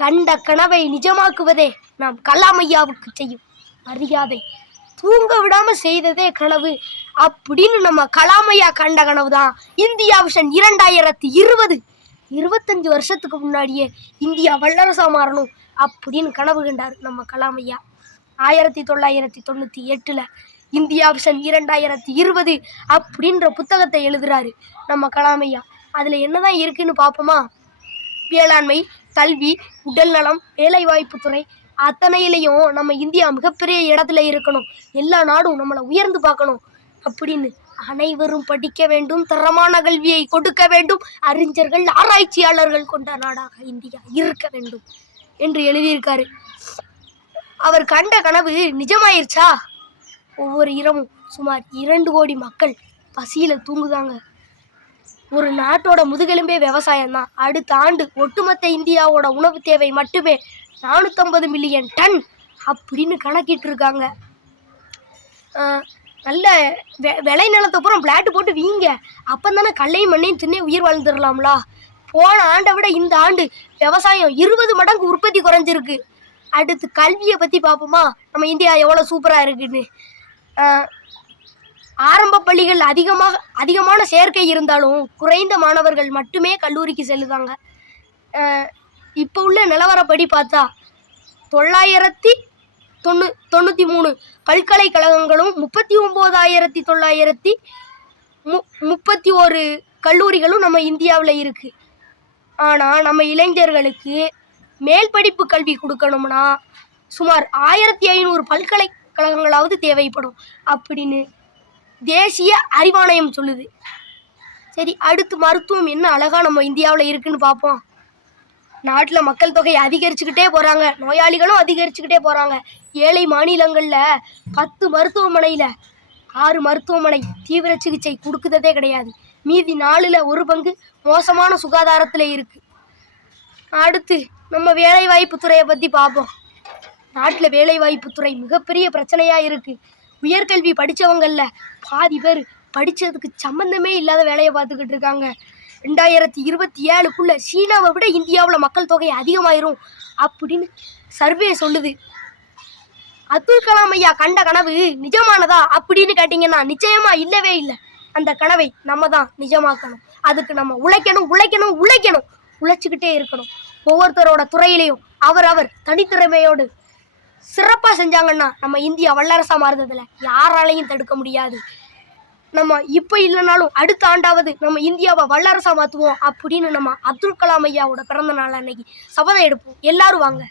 கண்ட கனவை நிஜமாக்குவதே நாம் கலாம் ஐயாவுக்கு செய்யும் மரியாதை. தூங்க விடாம செய்ததே கனவு அப்படின்னு நம்ம கலாம் ஐயா கண்ட கனவு தான் இந்தியா விஷன் 2020. 25 வருஷத்துக்கு முன்னாடியே இந்தியா வல்லரசா மாறணும் அப்படின்னு கனவு கண்டார் நம்ம கலாம் ஐயா. 1998 இந்தியா விஷன் 2020 அப்படின்ற புத்தகத்தை எழுதுறாரு நம்ம கலாம் ஐயா. அதுல என்னதான் இருக்குன்னு பார்ப்போமா? வேளாண்மை, கல்வி, உடல்நலம், வேலைவாய்ப்பு துறை அத்தனையிலையும் நம்ம இந்தியா மிகப்பெரிய இடத்துல இருக்கணும், எல்லா நாடும் நம்மளை உயர்ந்து பார்க்கணும் அப்படின்னு அனைவரும் படிக்க வேண்டும், தரமான கல்வியை கொடுக்க வேண்டும், அறிஞர்கள் ஆராய்ச்சியாளர்கள் கொண்ட நாடாக இந்தியா இருக்க வேண்டும் என்று எழுதியிருக்காரு. அவர் கண்ட கனவு நிஜமாயிருச்சா? ஒவ்வொரு இரவும் சுமார் 2 கோடி மக்கள் பசியில தூங்குதாங்க. ஒரு நாட்டோட முதுகெலும்பே விவசாயம் தான். அடுத்த ஆண்டு ஒட்டுமொத்த இந்தியாவோட உணவு தேவை மட்டுமே 450 மில்லியன் டன் அப்படின்னு கணக்கிட்டு இருக்காங்க. நல்ல விளை நிலத்தப்புறம் பிளாட்டு போட்டு வீங்க, அப்பந்தானே கல்லையும் மண்ணையும் தின்னே உயிர் வாழ்ந்துடலாம்ல. போன ஆண்டை விட இந்த ஆண்டு விவசாயம் 20 மடங்கு உற்பத்தி குறைஞ்சிருக்கு. அடுத்து கல்வியை பற்றி பார்ப்போமா? நம்ம இந்தியா எவ்வளோ சூப்பராக இருக்குன்னு. ஆரம்ப பள்ளிகள் அதிகமான சேர்க்கை இருந்தாலும் குறைந்த மாணவர்கள் மட்டுமே கல்லூரிக்கு செல்லுதாங்க. இப்போ உள்ள நிலவரப்படி பார்த்தா 993 பல்கலைக்கழகங்களும் 39,931 கல்லூரிகளும் நம்ம இந்தியாவில் இருக்கு. ஆனால் நம்ம இளைஞர்களுக்கு மேல் படிப்பு கல்வி கொடுக்கணும்னா சுமார் 1500 பல்கலைக்கழகங்களாவது தேவைப்படும் அப்படின்னு தேசிய அறிவாணையம் சொல்லுது. சரி, அடுத்து மருத்துவம் என்ன அழகா நம்ம இந்தியாவில் இருக்குன்னு பார்ப்போம். நாட்டில் மக்கள் தொகை அதிகரிச்சுக்கிட்டே போகிறாங்க, நோயாளிகளும் அதிகரிச்சுக்கிட்டே போகிறாங்க. ஏழை மாநிலங்களில் 10 மருத்துவமனையில் 6 மருத்துவமனை தீவிர சிகிச்சை கொடுக்குறதே கிடையாது. மீதி 4ல் 1 பங்கு மோசமான சுகாதாரத்தில் இருக்குது. அடுத்து நம்ம வேலைவாய்ப்பு துறையை பற்றி பார்ப்போம். நாட்டில் வேலைவாய்ப்பு துறை மிகப்பெரிய பிரச்சனையாக இருக்குது. உயர்கல்வி படித்தவங்களில் பாதி பேர் படித்ததுக்கு சம்மந்தமே இல்லாத வேலையை பார்த்துக்கிட்டு இருக்காங்க. 2027க்குள்ள சீனாவை விட இந்தியாவில் மக்கள் தொகை அதிகமாயிரும் அப்படின்னு சர்வே சொல்லுது. அப்துல் கலாம் ஐயா கண்ட கனவு நிஜமானதா அப்படின்னு கேட்டிங்கன்னா நிச்சயமா இல்லவே இல்லை. அந்த கனவை நம்ம தான் நிஜமாக்கணும். அதுக்கு நம்ம உழைக்கணும், உழைச்சிக்கிட்டே இருக்கணும். ஒவ்வொருத்தரோட துறையிலையும் அவர் தனித்திறமையோடு சிறப்பாக செஞ்சாங்கன்னா நம்ம இந்தியா வல்லரசா மாறுறதுல யாராலையும் தடுக்க முடியாது. நம்ம இப்போ இல்லைனாலும் அடுத்த ஆண்டாவது நம்ம இந்தியாவை வல்லரசா மாற்றுவோம் அப்படின்னு நம்ம அப்துல் கலாம் ஐயாவோட பிறந்த நாள் அன்னைக்கு சபதம் எடுப்போம். எல்லாரும் வாங்க.